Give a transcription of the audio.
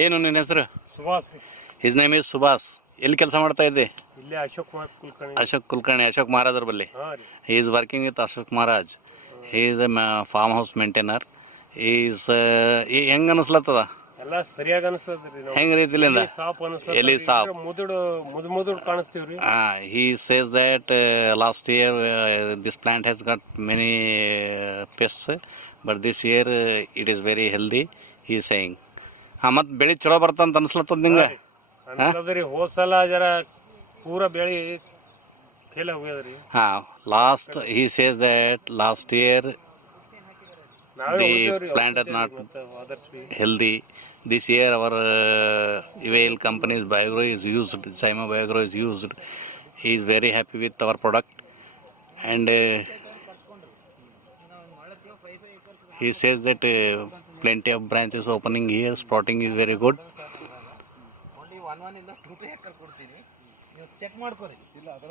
ಏನು ನಿನ್ನ ಹೆಸರು? Subhash. His name is Subhash. ಎಲ್ಲಿ ಕೆಲಸ ಮಾಡ್ತಾ ಇದ್ದೆ? ಇಲ್ಲೇ ಅಶೋಕ್ ಕುಲಕರ್ಣಿ. ಅಶೋಕ್ ಕುಲಕರ್ಣಿ, ಅಶೋಕ್ ಮಹಾರಾಜರ ಬಲ್ಲಿ. ಹಾಂ ರೀ. He is working with Ashok Maharaj. He is A farm house maintainer. Is ಹೆಂಗೆ ಅನಿಸ್ಲತ್ತದ? ಎಲ್ಲ ಸರಿಯಾಗಿ ಅನಿಸ್ತದ್ರಿ. ಹೆಂಗೆ ರೀತಿಲಿಂದ? ಸಾಪ್ ಅನಿಸ್ತದ. ಎಲ್ಲಿ ಸಾಪ್? ಮುದುಡು ಕಾಣಿಸ್ತೀವ್ರಿ. He says that last year this plant has got many pests, but this year it is very healthy, he is saying. ಮತ್ತು ಬೆಳೆ ಚಲೋ ಬರ್ತಂತ ಅನ್ಸ್ಲತ್ತದ ನಿಂಗೆ? ಅನ್ಸದ್ರಿ. ಹೋದ ಸಲ ಜರ ಪೂರ ಬೆಳೆ fail ಹೋಗ್ಯದ್ರಿ. Last he says that last year the plant is not healthy. This year our Avail company's Biogro is used, Saima Biogro is used. He is very happy with our product, and he says that plenty of branches opening here, sprouting is very good.